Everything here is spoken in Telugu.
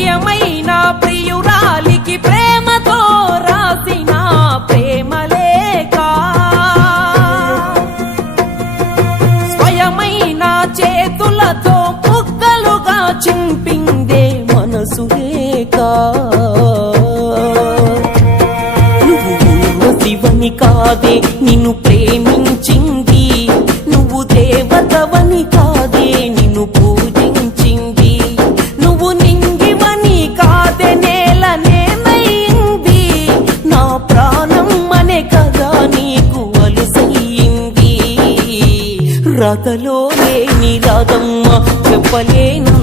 ప్రియమైన ప్రియురాలికి ప్రేమతో రాసిన ప్రేమలేఖ, స్వయమైన చేతులతో ముక్కలుగా చింపిందే మనసు రేఖ. నువ్వు ఊర్వశివని కాదే నిన్ను ప్రేమించింది, నువ్వు దేవతవని కాదే నిన్ను పూజించింది, నువ్వు నింగివని కాదే నేలనేమైంది, నా ప్రాణం అనే కదా నీకు అలుసయ్యింది. రాతలో లేని రాదమ్మ చెప్పలేనా